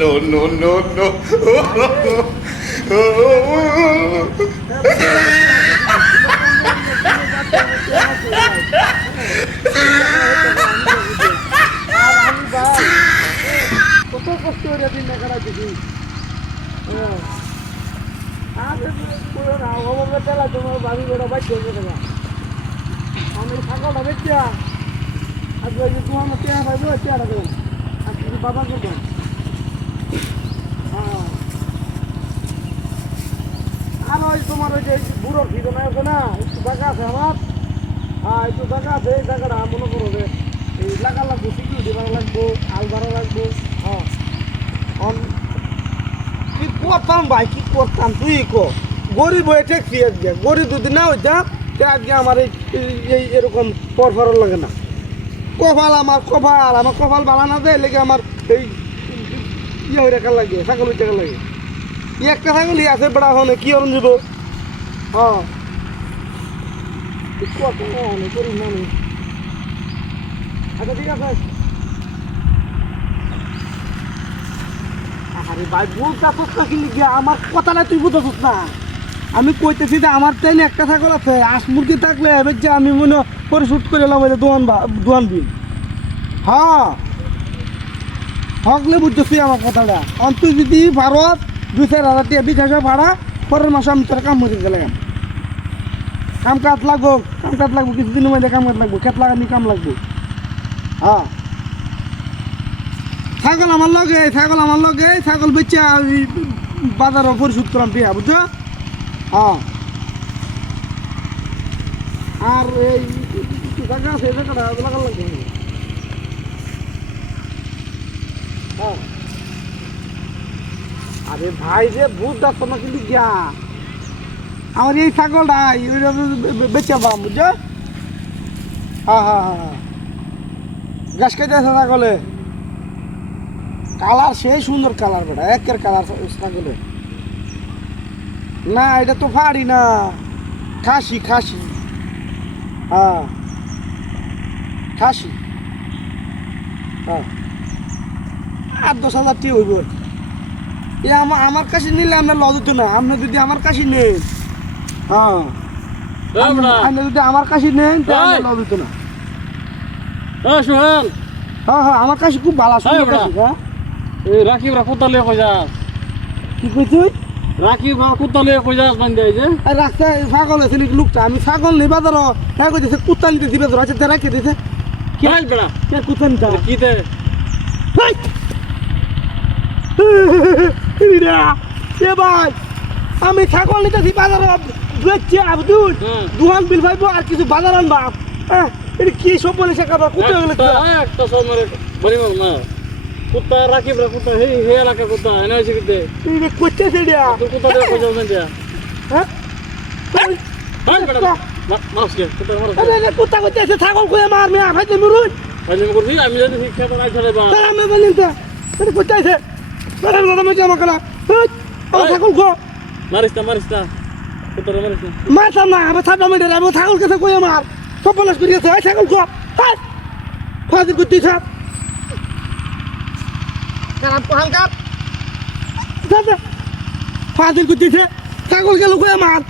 No, no, no, no. কত কষ্ট করে দিন না কাটা দিদি তোমার বাড়ি বেড়া বাইক আমি ছাগলটা দেখছি আজ তোমার চেয়ার পাইব চেয়ার দেবেন আর তুমি বাবা করবেন আর ওই তোমার ওই যে বুড়োর ভিতরে আছে না একটু জায়গা আছে আমার একটু জায়গা আছে এই জায়গাটা মনে করো যে এই লাগা লাগবো সিকিউরিটি ভাড়া লাগবো আল ভাড়া লাগবো কি করতাম ভাই কি করতাম তুই কো গরিব হয়ে ঠেকছি আজকে গরিব যদি না হইতাম তো আজকে আমার এই এরকম পরফারও লাগে না কপাল আমার কপাল বালা না দেয় লেগে আমার এই ইয়ে হয়ে রাখার লাগে ছাগল হয়ে টাকা লাগে একটা ছাগলই আছে বেড়া হনে কি অরণ যাব হ্যাঁ করি না আচ্ছা ঠিক আছে আরে ভাই বুঝতেছ না কিন্তু আমার কথাটা তুই বুঝতেছ না আমি কইতেছি যে আমার ট্রেনে একটা ছাগল আছে আশ মুরগি থাকলে এবার যে আমি মনে করে শুট করে এলাম ওই দোয়ান বিল হ্যাঁ হকলে বুঝতেছি আমার কথাটা তুই যদি ভারত 2-4 হাজার টাকা 20,000 ভাড়া পরের মাসে আমি তোর কাম হয়ে গেলে কাম কাজ লাগবো কিছুদিনের মধ্যে কাম কাজ লাগবো খেত লাগানি কাম লাগবো হ্যাঁ ছাগল আমার লগে ছাগল বেচা বাজারও পরিশোধ করলাম পেয়া বুঝছো হ্যাঁ আর এই জায়গা আছে জায়গাটা লাগার লাগবে হ্যাঁ আরে ভাই যে ভূত ডাক্তার না কিন্তু গিয়া আমার এই ছাগলটা বেচা পাম বুঝছো হ্যাঁ গাছ খাইতে আছে ছাগলে কালার সেই সুন্দর কালার বেটা একের কালার ছাগলে না এটা তো ফাড়ি না খাসি হ্যাঁ খাসি হ্যাঁ 8-10 হাজার টি হইব এ আমার কাছে নিলে আমরা লজ হতো না আপনি যদি আমার কাছে নেন হ্যাঁ আপনি যদি আমার কাছে নেন তাহলে লজ হতো না সোহেল হ্যাঁ আমার কাছে খুব ভালো সুন্দর কাশি হ্যাঁ এই রাকিব কুত্তালে কই যাস কি কইছিস রাকিব কুত্তালে কই যাস মান দেই যে আর রাস্তা ছাগল আছে নাকি লোকটা আমি ছাগল নেই বাজার হ্যাঁ কইতেছে কুত্তা নিতে দিবে ধর আছে রাখে দিতে কি হাল বেড়া কে কুত্তা নিতে কি দে এ ভাই আমি ছাগল নিতেছি বাজার দেখছি আব্দুল দুহান বিল ভাইবো আর কিছু বাজার আনবা হ্যাঁ এটা কি সব বলে শেখাবা কুত্তা গেলে একটা সমরে বলি না কুত্তা রাকিব কুত্তা হে এলাকা কুত্তা এনে হইছে কি দে তুই কইতে সেডিয়া তুই কুত্তা দে কই যাও না দিয়া হ্যাঁ হাল বেড়া মারস কে কুত্তা মারস আরে কুত্তা কইতেছে ছাগল কই মার মে ভাইতে মুরুন আমি করছি আমি যদি শিক্ষা তো নাই চলে বা তার আমি বলিন তো এটা কইতেছে তার কথা মে জামা করা ও ছাগল কো মারিস না কুত্তা মারিস না মারতাম না আমি ছাগল মেরে আমি ছাগল কাছে কই মার সব বলাস করিয়েছে ওই ছাগল কো হাই ফাজিল কুত্তি ছাপ কারাপ হালকা ফাজিল কুত্তিছে ছাগল গেল কই মার